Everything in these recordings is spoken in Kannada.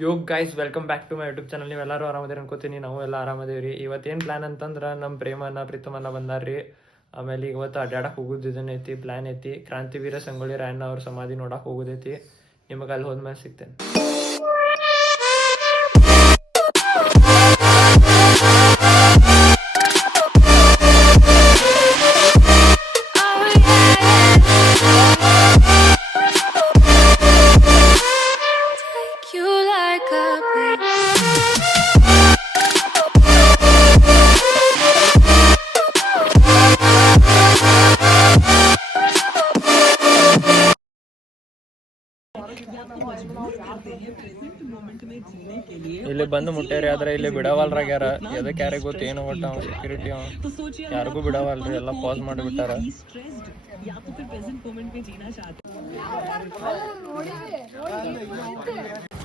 Yog guys welcome back to my YouTube channel. ನೀವೆಲ್ಲರೂ ಆರಾಮದಿರಿ ಅನ್ಕೋತೀನಿ. ನಾವು ಎಲ್ಲ ಆರಾಮದೇವ್ರಿ. ಇವತ್ತೇನು ಪ್ಲಾನ್ ಅಂತಂದ್ರೆ ನಮ್ಮ ಪ್ರೀತಮನ್ನ ಬಂದಾರ್ರಿ. ಆಮೇಲೆ ಇವತ್ತು ಅಡ್ಡಾಡಕ್ಕೆ ಹೋಗೋದು ಇದನ್ನ ಐತಿ, ಪ್ಲಾನ್ ಐತಿ. ಕ್ರಾಂತಿವೀರ ಸಂಗೊಳ್ಳಿ ರಾಯಣ್ಣ ಅವ್ರ ಸಮಾಧಿ ನೋಡಕ್ಕೆ ಹೋಗೋದೈತಿ. ನಿಮಗೆ ಅಲ್ಲಿ ಹೋದ್ಮೇಲೆ ಸಿಗ್ತೇನೆ. ಇಲ್ಲಿ ಬಂದು ಮುಟ್ಟೇರಿ, ಆದ್ರೆ ಇಲ್ಲಿ ಬಿಡವಲ್ರಾಗ್ಯಾರ. ಎದಕ್ಕೆ ಯಾರಿಗೆ ಗೊತ್ತು ಏನು ಒಟ್ಟ ಸೆಕ್ಯೂರಿಟಿ ಯಾರಿಗೂ ಬಿಡವಲ್ರಿ, ಎಲ್ಲ ಪಾಸ್ ಮಾಡಿಬಿಟ್ಟಾರ.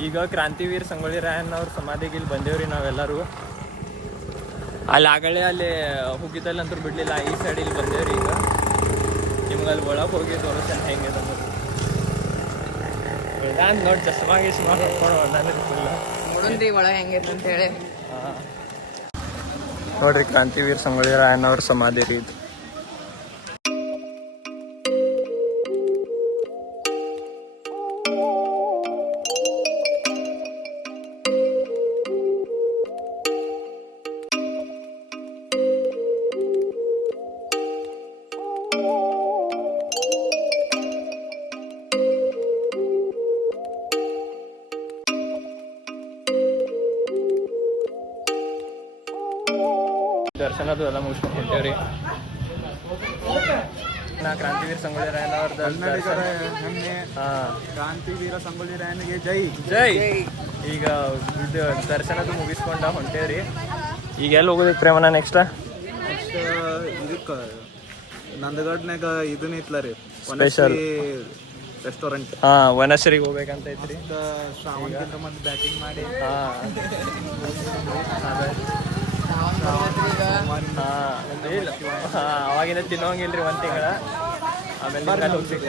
ಈಗ ಕ್ರಾಂತಿವೀರ್ ಸಂಗೊಳ್ಳಿ ರಾಯಣ್ಣ ಅವ್ರ ಸಮಾಧಿಗೆ ಇಲ್ಲಿ ಬಂದೇವ್ರಿ ನಾವೆಲ್ಲರೂ. ಅಲ್ಲಿ ಆಗಲೇ ಅಲ್ಲಿ ಹೋಗಿದ್ದಲ್ಲಿ ಅಂತೂ ಬಿಡ್ಲಿಲ್ಲ, ಈ ಸೈಡ್ ಇಲ್ಲಿ ಬಂದೇವ್ರಿ. ಈಗ ನಿಮ್ಗೆ ಅಲ್ಲಿ ಒಳಗೆ ಹೋಗಿ ತೋರಿಸ್ತೇನೆ ಹೆಂಗಿದೆ ನಾನು ನೋಡಿ ಚಸ್ಮಾ ಗಿಸ್ಮಾ ಹಾಕೊಂಡು ನಾನು ಫುಲ್ ನೋಡೋಣ್ರಿ ಒಳಗೆ ಹೆಂಗೈತೆ ಅಂತ ಹೇಳಿ. ನೋಡ್ರಿ ಕ್ರಾಂತಿವೀರ್ ಸಂಗೊಳ್ಳಿ ರಾಯಣ್ಣ ಅವ್ರ ಸಮಾಧಿ ರೀ ಇದು. ದರ್ಶನದು ಎಲ್ಲ ಮುಗಿಸ್ಕೊಂಡು ಹೊಂಟೇವ್ರಿ. ನಾ ಕ್ರಾಂತಿವೀರ ಸಂಗೊಳ್ಳಿ ರಾಯಣ್ಣ ಅವ್ರದ್ದು ಕ್ರಾಂತಿವೀರ ಸಂಗೊಳ್ಳಿ ರಾಯನಿಗೆ ಜೈ ಜೈ. ಈಗ ಇದು ದರ್ಶನದು ಮುಗಿಸ್ಕೊಂಡ ಹೊಂಟೇವ್ರಿ. ಈಗ ಎಲ್ಲಿ ಹೋಗೋದಕ್ಕೆ ಪ್ರೇಮನ ನೆಕ್ಸ್ಟ್ ಇದಕ್ಕೆ ನಂದಗಡ್ನಾಗ ಇದನ್ನ ಇತ್ಲ ರೀ ಸ್ಪೆಷಲ್ ರೆಸ್ಟೋರೆಂಟ್. ವನಶ್ರೀಗೆ ಹೋಗ್ಬೇಕಂತ ಐತ್ರಿ. ಶ್ರಾವಣಕ್ಕಿಂತ ಮೊದಲು ಬ್ಯಾಟಿಂಗ್ ಮಾಡಿ ಅವಾಗಿಂದ ತಿನ್ನೋಂಗಿಲ್ರಿ ಒಂದ್ ತಿಂಗಳ. ಆಮೇಲೆ ಹೋಗ್ತೀವಿ.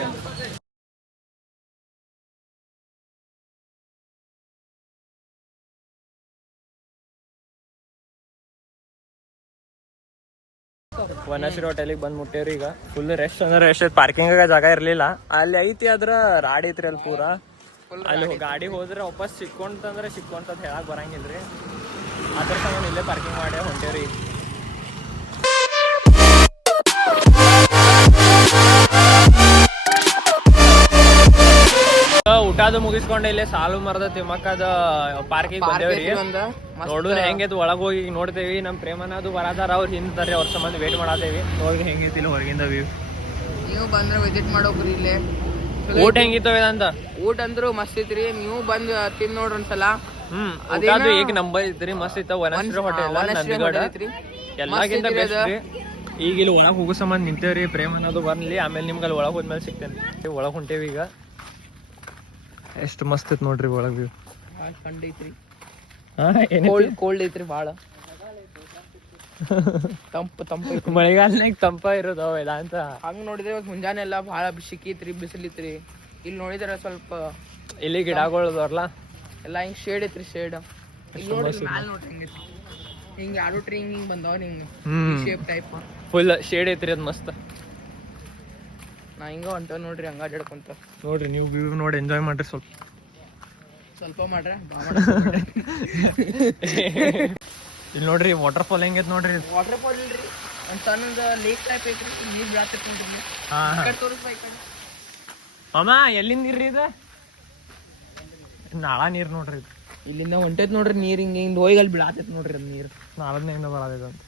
ವನಶ್ರೀ ಹೋಟೆಲಿಗೆ ಬಂದು ಮುಟ್ಟೇವ್ರಿ. ಈಗ ಫುಲ್ ರೆಸ್ಟ್ ಅಂದ್ರೆ ರೆಸ್ಟ್ ಐತಿ. ಪಾರ್ಕಿಂಗ್ ಜಾಗ ಇರ್ಲಿಲ್ಲ, ಅಲ್ಲಿ ಐತಿ. ಅದ್ರ ರಾಡ್ ಐತ್ರಿ ಅಲ್ಲಿ ಪೂರಾ. ಅಲ್ಲಿ ಗಾಡಿ ಹೋದ್ರೆ ವಾಪಸ್ ಸಿಕ್ಕೊಂತಂದ್ರೆ ಸಿಕ್ಕೊಂತದ್ ಹೇಳಕ್ ಬರಂಗಿಲ್ರಿ. ಅದ್ರ ಸಂಬಂಧ ಇಲ್ಲೇ ಪಾರ್ಕಿಂಗ್ ಮಾಡಿ ಹೊಂಟೇವ್ರಿ. ಊಟದ ಮುಗಿಸ್ಕೊಂಡೆ ಇಲ್ಲೇ ಸಾಲು ಮರದ ತಿಮ್ಮಕ್ಕದ ಪಾರ್ಕಿಗೆ ಬಂದೇವ್ರಿ. ನೋಡುದು ಹೆಂಗೈತಿ ಒಳಗ್ ಹೋಗಿ ನೋಡ್ತೇವಿ. ನಮ್ ಪ್ರೇಮನ ಅದು ಬರದಾರ, ಅವ್ರು ಹಿಂತಾರೆ, ಅವ್ರ ಸಂಬಂಧ ವೇಟ್ ಮಾಡತ್ತೇವಿ. ನೋಡ್ರಿ ಹೆಂಗೈತಿ ಇಲ್ಲಿ ಹೊರಗಿಂದ ವ್ಯೂ. ನೀವು ಬಂದ್ರೆ ವಿಸಿಟ್ ಮಾಡೋಕ್ರಿ ಇಲ್ಲೇ. ಊಟ ಹೆಂಗಿತ್ತವ ಅಂತ? ಊಟ ಅಂದ್ರು ಮಸ್ತ್ ಐತ್ರಿ, ನೀವು ಬಂದ್ ತಿಂದ್ ನೋಡ್ರಿ ಒಂದ್ಸಲ. ಅದು ಈಗ ನಂಬರ್ ಐತ್ರಿ, ಮಸ್ತ್ ಐತ. ವನಶ್ರೀ ಹೋಟೆಲ್ ನಂದಿಗಡ ಎಲ್ಲಾಗಿಂತ ಬೆಸ್ಟ್ ರೀ. ಈಗ ಇಲ್ಲಿ ಒಳಗ್ ಹೋಗೋ ಸಂಬಂಧ ನಿಂತೇವ್ರಿ. ಪ್ರೇಮ ಅನ್ನೋದು ಬರ್ಲಿ, ಆಮೇಲೆ ನಿಮ್ಗೆ ಅಲ್ಲಿ ಒಳಗ್ ಹೋದ್ಮೇಲೆ ಸಿಗ್ತೇನೆ. ಒಳಗ್ ಹೊಂಟೇವಿ ಈಗ. ಎಷ್ಟು ಮಸ್ತ್ ಐತ್ ನೋಡ್ರಿ ಒಳಗ್ ವ್ಯೂ. ಕಂಡೈತ್ರಿ, ಕೋಲ್ಡ್ ಐತ್ರಿ ಬಾಳ. ತಂಪು ಮಳೆಗಾಲನಾಗ ತಂಪ ಇರೋದು ಅವೆಲ್ಲ ಅಂತ. ಹಂಗ್ ನೋಡಿದ್ರೆ ಇವತ್ತು ಮುಂಜಾನೆ ಎಲ್ಲ ಭಾಳ ಸಿಕ್ಕಿತ್ರಿ, ಬಿಸಿಲಿತ್ರಿ. ಇಲ್ಲಿ ನೋಡಿದ್ರೆ ಸ್ವಲ್ಪ ಇಲ್ಲಿ ಗಿಡಗಳದವ್ರಲ್ಲ ಎಲ್ಲ ಹಿಂಗ್ ಶೇಡ್ ಐತ್ರಿ, ಶೇಡ್. ನೋಡ್ರಿ ಮ್ಯಾಲ ನೋಡ್ರಿ ಹೆಂಗೈತಿ, ಹಿಂಗ್ ಎರಡು ಟ್ರೀ ಹಿಂಗ್ ಬಂದವ, ಹಿಂಗ್ ಶೇಪ್ ಟೈಪ್ ಫುಲ್ ಶೇಡ್ ಐತ್ರಿ. ಅದ್ ಮಸ್ತ್. ನಾ ಹಿಂಗ ಹೊಂಟ ನೋಡ್ರಿ, ಹಂಗ ಅಡ್ಡಾಡ್ಕೊಂತ ನೋಡ್ರಿ. ನೀವು ವ್ಯೂ ನೋಡಿ ಎಂಜಾಯ್ ಮಾಡ್ರಿ ಸ್ವಲ್ಪ ಮಾಡ್ರೆ. ಇಲ್ಲಿ ನೋಡ್ರಿ ವಾಟರ್ ಫಾಲ್ ಹೆಂಗೈತ್ ನೋಡ್ರಿ. ವಾಟರ್ ಫಾಲ್ ಇಲ್ರಿ, ಒಂದ್ ಸಣ್ಣದ ಲೇಕ್ ಟೈಪ್ ಐತ್ರಿ. ನೀರ್ ಬೀಳತೈತಿ ನೋಡ್ರಿ. ಅಮ್ಮ ಎಲ್ಲಿಂದ ನೀರ್ರಿ ಇದು? ನಾಳ ನೀರ್ ನೋಡ್ರಿ ಇದು. ಇಲ್ಲಿಂದ ಹೊಂಟೈತ್ ನೋಡ್ರಿ ನೀರ್, ಹಿಂಗ ಹಿಂಗ್ ಹೋಗಿ ಅಲ್ಲಿ ಬೀಳತೈತಿ ನೋಡ್ರಿ ಅದ್ ನೀರ್. ನಾಳದಿಂದ ಬರತೈತೆ ಅಂತ.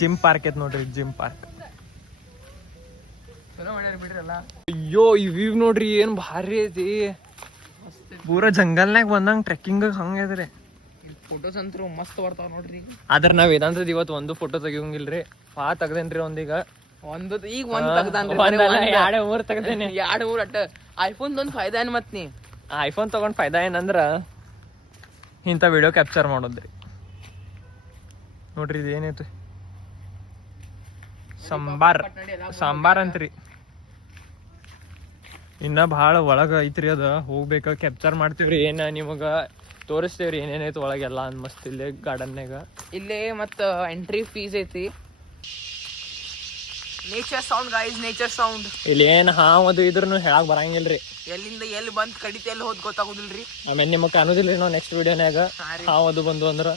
ಜಿಮ್ ಪಾರ್ಕ್ ಐತ್ ನೋಡ್ರಿ, ಜಿಮ್ ಪಾರ್ಕ್. ಅಯ್ಯೋ ಈ ವ್ಯೂ ನೋಡ್ರಿ, ಏನ್ ಭಾರಿ ಐತಿ. ಪೂರಾ ಜಂಗಲ್ನಾಗ ಬಂದಂಗ ಟ್ರೆಕ್ಕಿಂಗ್ ಹಂಗ ಐತ್ರಿ. ಫೋಟೋಸ್ ಅಂತೂ ಮಸ್ತ್ ಬರ್ತಾವ ನೋಡ್ರಿ. ಆದ್ರ ನಾವ್ ವೇದಾಂತದ ಇವತ್ತು ಒಂದು ಫೋಟೋ ತೆಗಿಯೋಂಗಿಲ್ರಿ. ತೆಗ್ದೇನ್ರಿ ಒಂದೀಗ. ಈಗ ಒಂದ್ ತೆಗ್ದಾನ್ರಿ, 2-3 ತೆಗ್ದೇನೆ. 2-3 ಅಟ್ಟ. ಐಫೋನ್ ಒಂದ್ ಫಾಯ್ದಾ ಏನ್ ಮತ್ ನೀ ಐಫೋನ್ ತಗೊಂಡ್ ಫಾಯ್ದಾ ಏನಂದ್ರ ಇಂಥ ವಿಡಿಯೋ ಕ್ಯಾಪ್ಚರ್ ಮಾಡೋದ್ರಿ. ನೋಡ್ರಿ ಇದೇನೈತಿ, ಸಾಂಬಾರ್ ಅಂತ್ರಿ. ಇನ್ನ ಭಾಳ ಒಳಗ ಐತ್ರಿ ಅದ ಹೋಗ್ಬೇಕ ಕ್ಯಾಪ್ಚರ್ ಮಾಡ್ತೀವ್ರಿ ಏನ ನಿಮಗ ತೋರಿಸ್ತೇವ್ರಿ ಏನೇನೈತಿ ಒಳಗೆಲ್ಲ ಅಂದ್ ಮಸ್ತ್ ಇಲ್ಲೇ ಗಾರ್ಡನ್ಯಾಗ. ಇಲ್ಲೇ ಮತ್ತ ಎಂಟ್ರಿ ಫೀಸ್ ಐತಿ. Nature sound guys, nature sound. ಇಲ್ಲಿ ಏನ್ ಹಾವ್ ಅದು ಇದ್ರೂ ಹೇಳಕ್ ಬರಂಗಿಲ್ರಿ, ಎಲ್ಲಿಂದ ಎಲ್ಲಿ ಬಂದ್ ಕಡಿತ ಎಲ್ಲಿ ಹೋದ್ ಗೊತ್ತಾಗುದಿಲ್ರಿ. ಆಮೇಲೆ ನಿಮಗ್ ಕಾಣುದಿಲ್ರಿ ನಾವು ನೆಕ್ಸ್ಟ್ ವಿಡಿಯೋನ್ಯಾಗ ಹಾವ್ ಅದು ಬಂದು ಅಂದ್ರ.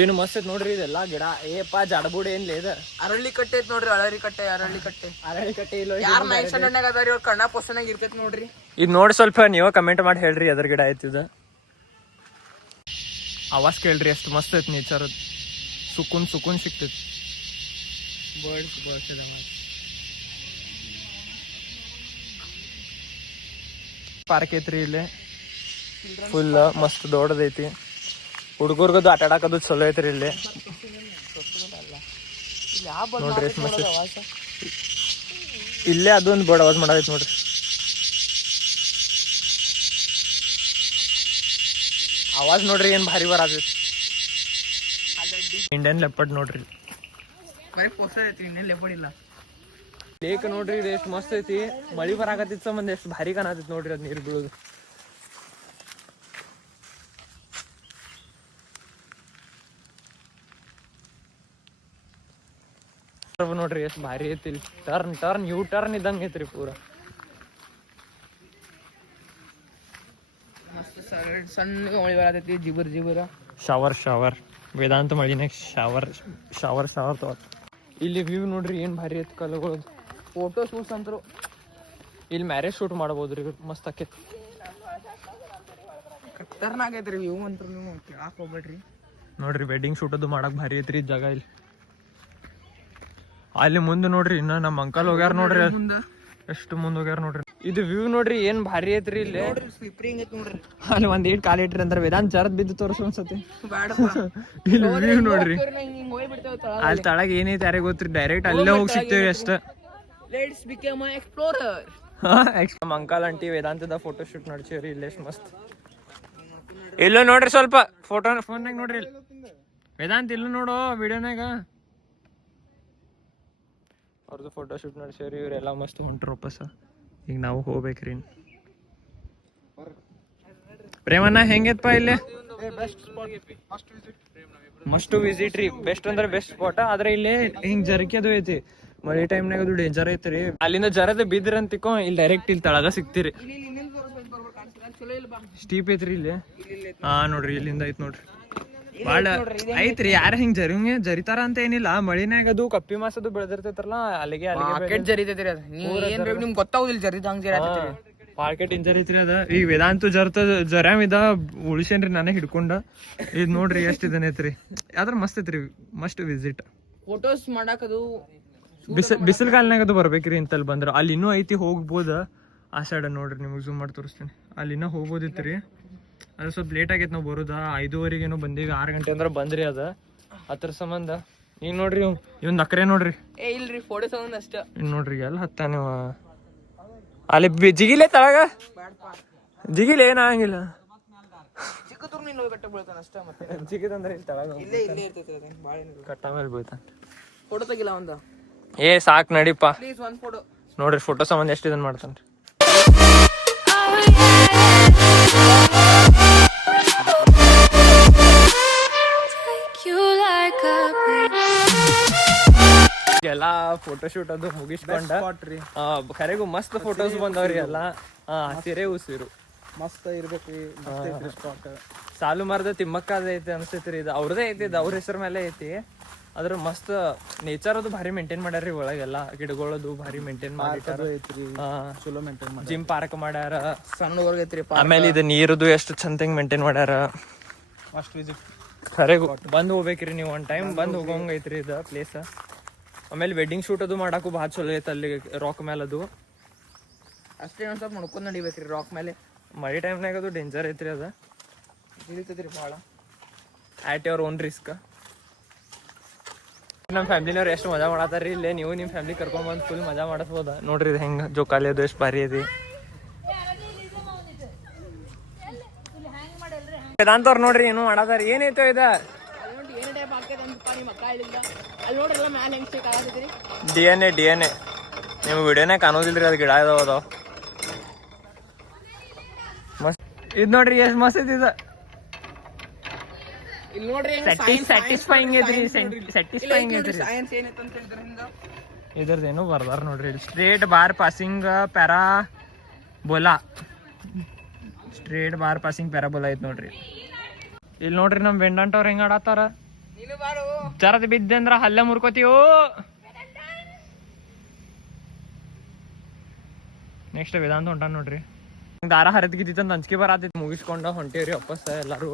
ಏನು ಮಸ್ತ್ ಐತ್ ನೋಡ್ರಿ ಇದೆಲ್ಲಾ ಗಿಡ. ಏಪಾ ಜಾಡಬುಡ ಏನ್ಲಿ ಇದ ಅರಳಿ ಕಟ್ಟೆ ಐತ್ ನೋಡ್ರಿ, ಅರಳಿ ಕಟ್ಟೆ ಇಲ್ಲ. ಯಾರ 9th ಸ್ಟ್ಯಾಂಡರ್ಡ್ನಾಗ ಅದಾರಿ ಅವ್ರ ಕಣ್ಣ ಪೋಸ್ಟನಾಗ ಇರ್ತೈತಿ ನೋಡ್ರಿ. ಇದು ನೋಡಿ ಸ್ವಲ್ಪ ನೀವ ಕಮೆಂಟ್ ಮಾಡಿ ಹೇಳ್ರಿ ಅದ್ರ ಗಿಡ ಐತಿದ. ಆವಾಜ್ ಕೇಳ್ರಿ ಎಷ್ಟು ಮಸ್ತ್ ಐತಿ ನೇಚರ್, ಸುಕೂನ್ ಸಿಗ್ತೈತಿ. ಬರ್ಡ್ಸ್ ಪಾರ್ಕ್ ಐತ್ರಿ ಇಲ್ಲಿ, ಫುಲ್ ಮಸ್ತ್ ದೊಡ್ಡದೈತಿ. ಹುಡುಗರ್ಗದು ಆಟ ಆಡಕದು ಚಲೋ ಐತ್ರಿ ಇಲ್ಲಿ. ನೋಡ್ರಿ ಎಷ್ಟು ಮಸ್ತ್ ಇಲ್ಲೇ ಅದೊಂದು ಬೋರ್ಡ್ ಆವಾಜ್ ಮಾಡೈತಿ ನೋಡ್ರಿ. ಆವಾಜ್ ನೋಡ್ರಿ ಏನ್ ಭಾರಿ ಬರತೈತಿ. ಇಂಡಿಯನ್ ಲೆಪರ್ಡ್ ನೋಡ್ರಿ, ಲೇಕ್ ನೋಡ್ರಿ ಇದು ಎಷ್ಟು ಮಸ್ತ್ ಐತಿ. ಮಳಿ ಬರಾಕತ್ತಿತ್ ಸಂಬಂಧ ಎಷ್ಟು ಭಾರಿ ಕಾಣತೈತಿ ನೋಡ್ರಿ ಅದ್ ನೀರ್ ಬೀಳೋದು. ನೋಡ್ರಿ ಎಷ್ಟು ಭಾರಿ ಐತಿ. ಟರ್ನ್ ಯೂ ಟರ್ನ್ ಇದ್ದಂಗ ಐತ್ರಿ ಪೂರ. ಮಸ್ತ್ ಸಣ್ಣ ಮಳಿ ಬರತೈತಿ, ಜಿಬರ್ ಶವರ್ ವೇದಾಂತ ಮಳಿನಾಗ ಶವರ್ ತಗೋತ. ಇಲ್ಲಿ ವ್ಯೂ ನೋಡ್ರಿ ಏನ್ ಭಾರಿ ಐತಿ, ಕಲ್ಲುಗಳು. ಫೋಟೋ ಶೂಟ್ಸ್ ಅಂತರು ಇಲ್ಲಿ ಮ್ಯಾರೇಜ್ ಶೂಟ್ ಮಾಡ್ಬೋದ್ರಿ, ಮಸ್ತ್ ಆಕೈತಿ. ಖತರ್ನಾಕ್ ಐತ್ರಿ ವ್ಯೂ ಅಂತರು, ನೀವು ಕೇಳಾಕ್ ಹೋಗ್ಬೇಡ್ರಿ. ನೋಡ್ರಿ ವೆಡ್ಡಿಂಗ್ ಶೂಟ್ ಅದು ಮಾಡಕ್ ಭಾರಿ ಐತ್ರಿ ಜಾಗ ಇಲ್ಲಿ. ಅಲ್ಲಿ ಮುಂದೆ ನೋಡ್ರಿ ಇನ್ನ ನಮ್ಮ ಅಂಕಲ್ ಹೋಗ್ಯಾರ ನೋಡ್ರಿ, ಎಷ್ಟು ಮುಂದೆ ಹೋಗ್ಯಾರ ನೋಡ್ರಿ. ಇದು ವ್ಯೂ ನೋಡ್ರಿ ಏನ್ ಭಾರಿ ಐತ್ರಿ ಇಲ್ಲಿ. ಅಲ್ಲಿ ಒಂದ್ ಏಟ್ ಕಾಲ್ ಇಟ್ರಿ ಅಂದ್ರೆ ವೇದಾಂತ್ ಜರದ್ ಬಿದ್ದು ತೋರ್ಸು ಅನ್ಸತಿ. ಇಲ್ಲಿ ವ್ಯೂ ನೋಡ್ರಿ, ಅಲ್ಲಿ ತಳಗ ಏನೈತಿ ಯಾರಿಗೆ ಗೊತ್ತ್ರಿ, ಡೈರೆಕ್ಟ್ ಅಲ್ಲೇ ಹೋಗಿ ಸಿಗ್ತೇವ್ರಿ ಅಷ್ಟ. ನಮ್ಮ ಅಂಕಲ್ ಅಂಟಿ ವೇದಾಂತದ ಫೋಟೋ ಶೂಟ್ ನಡ್ಸೀವ್ರಿ ಇಲ್ಲಿ. ಎಷ್ಟು ಮಸ್ತ್. ಇಲ್ಲೂ ನೋಡ್ರಿ ಸ್ವಲ್ಪ ಫೋಟೋ ಫೋನ್ನಾಗ ನೋಡ್ರಿ ಇಲ್ಲಿ ವೇದಾಂತ್ ಇಲ್ಲೂ ನೋಡು ವಿಡಿಯೋನಾಗ ಅವ್ರದ್ದು ಫೋಟೋ ಶೂಟ್ ನಡ್ಸೇವ್ರಿ. ಇವರೆಲ್ಲ ಮಸ್ತ್ ಹೊಂಟ್ರ ವಾಪಸ್. ಈಗ ನಾವು ಹೋಗ್ಬೇಕ್ರಿ. ಪ್ರೇಮಣ್ಣ ಹೆಂಗೈತಪ್ಪ ಇಲ್ಲಿ? ಮಸ್ಟ್ ವಿಸಿಟ್ ರೀ, ಬೆಸ್ಟ್ ಅಂದ್ರೆ ಬೆಸ್ಟ್ ಸ್ಪಾಟ್. ಆದ್ರೆ ಇಲ್ಲಿ ಹಿಂಗ್ ಜರಕಿ ಅದು ಐತಿ, ಮಳಿ ಟೈಮ್ನಾಗ ಅದು ಡೇಂಜರ್ ಐತ್ರಿ. ಅಲ್ಲಿಂದ ಜರದ ಬಿದ್ರಿ ಅಂತಿಕೋ ಇಲ್ಲಿ ಡೈರೆಕ್ಟ್ ಇಲ್ಲಿ ತಳಗ ಸಿಗ್ತೀರಿ. ಸ್ಟೀಪ್ ಐತ್ರಿ ಇಲ್ಲಿ. ಹಾ ನೋಡ್ರಿ ಇಲ್ಲಿಂದ ಐತ್ ನೋಡ್ರಿ, ಬಾಳ ಐತ್ರಿ. ಯಾರ ಹಿಂಗ್ ಜರಿತಾರ ಅಂತ ಏನಿಲ್ಲ, ಮಳಿನಾಗ ಅದು ಕಪ್ಪಿ ಮಾಸದು ಬೆಳೆದಿರ್ತೈತ್ರಲ್ಲ ಅಲ್ಲಿಗೆ ಜರಿತೈತ್ರಿ ಅದು. ನಿಮ್ಗೆ ಗೊತ್ತಾಗುದಿಲ್ಲ ಜರಿದ ಹಂಗ ಮಾರ್ಕೆಟ್ ಇಂಜರ್ ಐತ್ರಿ ಅದ. ಈಗ ವೇದಾಂತು ಜರಾಮ್ ಇದ ಉಳಿಸೇನ್ರಿ ನಾನೇ ಹಿಡ್ಕೊಂಡ. ಇದ್ ನೋಡ್ರಿ ಎಷ್ಟ್ ಇದನ್ನೈತ್ರಿ, ಆದ್ರ ಮಸ್ತ್ ಐತ್ರಿ, ಮಸ್ಟ್ ವಿಸಿಟ್. ಫೋಟೋಸ್ ಮಾಡಾಕದು ಬಿಸಿಲ್ ಕಾಲ್ನಾಗ ಅದು ಬರ್ಬೇಕ್ರಿ ಇಂತಲ್ಲಿ ಬಂದ್ರ. ಅಲ್ಲಿ ಇನ್ನೂ ಐತಿ, ಹೋಗ್ಬೋದ ಆ ಸೈಡ್ ನೋಡ್ರಿ. ನಿಮ್ಗೆ ಝೂಮ್ ಮಾಡಿ ತೋರಿಸ್ತೀನಿ. ಅಲ್ಲಿ ಇನ್ನೂ ಹೋಗ್ಬೋದಿತ್ರಿ, ಅದು ಸ್ವಲ್ಪ ಲೇಟ್ ಆಗೈತೆ ನಾವು ಬರೋದ. 5:30 ಬಂದೀವಿ, 6 ಗಂಟೆ ಅಂದ್ರೆ ಬಂದ್ರಿ ಅದ. ಅದ್ರ ಸಂಬಂಧ ಈಗ ನೋಡ್ರಿ ಇವ್ ನಕ್ರೆ ನೋಡ್ರಿ. ಇಲ್ರಿ ಫೋಟೋ ಸಂಬಂಧ ಅಷ್ಟ. ಇನ್ ನೋಡ್ರಿ ಎಲ್ಲ ಹತ್ತ ನೀವು ಅಲ್ಲಿ ಜಿಗಿಲೆ ತಳಗ ಜಿಗಿಲೆ ಏನಾಗಿಲ್ಲ. ಚಿಕ್ಕದ್ರು ನೀನು ಕಟ್ಟ ಬೀಳ್ತಾನ ಅಷ್ಟ. ಮತ್ತೆ ಜಿಗಿದಂದ್ರೆ ಇಲ್ಲಿ ತಳಗ ಇಲ್ಲೇ ಇರ್ತೈತೆ ಕಟ್ಟ ಮೇಲೆ ಬೀಳ್ತಾನ. ಫೋಟೋ ತೆಗಿಲ್ಲ ಒಂದ ಸಾಕ್ ನಡಿಪ. ಪ್ಲೀಸ್ ಒಂದ್ ಫೋಟೋ ನೋಡ್ರಿ ಫೋಟೋ ಸಂಬಂಧ ಎಷ್ಟು ಇದನ್ನ ಮಾಡ್ತಾನ್ರಿ. ಎಲ್ಲಾ ಫೋಟೋ ಶೂಟ್ ಅದು ಮುಗಿಸ್ಕೊಂಡ ಖರೆಗೂ ಮಸ್ತ್ ಫೋಟೋಸ್ ಬಂದವ್ರಿ ಎಲ್ಲ. ಹಸಿರೇ ಉಸಿರು ಮಸ್ತ್ ಇರ್ಬೇಕ್ರಿ, ಸ್ಪಾಟ್. ಸಾಲು ಮರದ ತಿಮ್ಮಕ್ಕ ಅದ ಐತಿ ಅನ್ಸೈತ್ರಿ. ಇದು ಅವ್ರದೇ ಐತಿ, ಅವ್ರ ಹೆಸರ ಮೇಲೆ ಐತಿ. ಅದ್ರ ಮಸ್ತ್ ನೇಚರ್ ಅದು ಭಾರಿ ಮೇಂಟೈನ್ ಮಾಡ್ಯಾರ್ರಿ. ಒಳಗೆಲ್ಲ ಗಿಡಗಳದು ಭಾರಿ ಮೇಂಟೈನ್ ಮಾಡಿರ್ತಾರ. ಚಲೋ ಮೇಂಟೈನ್ ಮಾಡಿ ಜಿಮ್ ಪಾರ್ಕ್ ಮಾಡ್ಯಾರ, ಸಣ್ಣ ಐತ್ರಿ. ಆಮೇಲೆ ಇದು ನೀರದು ಎಷ್ಟು ಚಂದ ಮೇಂಟೈನ್ ಮಾಡ್ಯಾರ. ಫಸ್ಟ್ ವಿಸಿಟ್ ಖರೆಗೂ ಬಂದ್ ಹೋಗ್ಬೇಕ್ರಿ ನೀವು, ಒನ್ ಟೈಮ್ ಬಂದ್ ಹೋಗೋಂಗ ಐತ್ರಿ ಇದು ಪ್ಲೇಸ್. ಆಮೇಲೆ ವೆಡ್ಡಿಂಗ್ ಶೂಟ್ ಅದು ಮಾಡಾಕು ಭಾಳ ಚಲೋ ಐತೆ ಅಲ್ಲಿ ರಾಕ್ ಮೇಲೆ. ಅದು ಅಷ್ಟೇ ಒಂದ್ ಸ್ವಲ್ಪ ನೋಡ್ಕೊಂಡ್ ನಡಿಬೇಕ್ರಿ ರಾಕ್ ಮೇಲೆ. ಮಳಿ ಟೈಮ್ನಾಗ ಅದು ಡೇಂಜರ್ ಐತ್ರಿ, ಅದ ಇಳಿತೈತ್ರಿ ಭಾಳ. At your own risk. ನಮ್ಮ ಫ್ಯಾಮಿಲಿನವ್ರು ಎಷ್ಟು ಮಜಾ ಮಾಡತ್ತಾರ್ರಿ ಇಲ್ಲೇ. ನೀವು ನಿಮ್ಮ ಫ್ಯಾಮಿಲಿ ಕರ್ಕೊಂಡ್ ಬಂದು ಫುಲ್ ಮಜಾ ಮಾಡಿಸ್ಬೋದ. ನೋಡ್ರಿ ಇದು ಹೆಂಗ ಜೋಕಾಲಿ ಅದು ಎಷ್ಟು ಭಾರಿ ಐತಿ. ವೇದಾಂತವ್ರು ನೋಡ್ರಿ ಏನು ಮಾಡತಾರ, ಏನೈತೋ ಇದ DNA ನೀವು ವಿಡಿಯೋನೇ ಕಾಣೋದಿಲ್ರಿ ಅದು ಗಿಡ ಅದಾವ ಮಸ್ತ್ ಇದು ನೋಡ್ರಿ ಎಷ್ಟು ಮಸ್ತ್ ಐತಿ ಇದು ಇಲ್ಲಿ ನೋಡ್ರಿ ಸ್ಯಾಟಿಸ್ಫೈಯಿಂಗ್ ಐತ್ರಿ ಸ್ಯಾಟಿಸ್ಫೈಯಿಂಗ್ ಐತ್ರಿ ಸೈನ್ಸ್ ಏನೈತೆ ಅಂತ ಇದರಿಂದ ಇದ್ರದ್ದೇನು ಬರ್ದಾರ ನೋಡ್ರಿ straight bar passing para Bola straight bar passing parabola ಐತ್ ನೋಡ್ರಿ ಇಲ್ಲಿ ನೋಡ್ರಿ ನಮ್ ವೆಂಡಂಟ್ ಅವ್ರ ಹೆಂಗ್ ಆಡತ್ತಾರ ನೀನು ಬಾರು ಜರದ್ ಬಿದ್ದೆ ಅಂದ್ರ ಹಲ್ಲೆ ಮುರ್ಕೋತೀವೋ ನೆಕ್ಸ್ಟ್ ವೇದಾಂತ ಹೊಂಟಾನ ನೋಡ್ರಿ ದಾರ ಹರಿದ್ಗಿದ್ದಿತ್ತಂತ ಅಂಜಿಕೆ ಬರತೈತಿ ಮುಗಿಸ್ಕೊಂಡ ಹೊಂಟೇವ್ರಿ ವಾಪಸ್ ಎಲ್ಲಾರು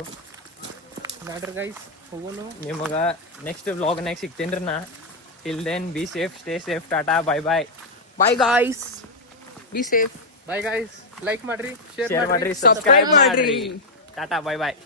ಬ್ಯಾಡ್ರಿ ಗೈಸ್ ಹೋಗೋನು ನಿಮಗ ನೆಕ್ಸ್ಟ್ ವ್ಲಾಗ್ನಾಗ ಸಿಗ್ತೇನ್ರಿ ನಾ till then be safe stay safe tata bye bye bye guys be safe bye guys like ಮಾಡ್ರಿ ಶೇರ್ ಮಾಡ್ರಿ ಸಬ್ಸ್ಕ್ರೈಬ್ ಮಾಡ್ರಿ ಟಾಟಾ ಬಾಯ್ ಬಾಯ್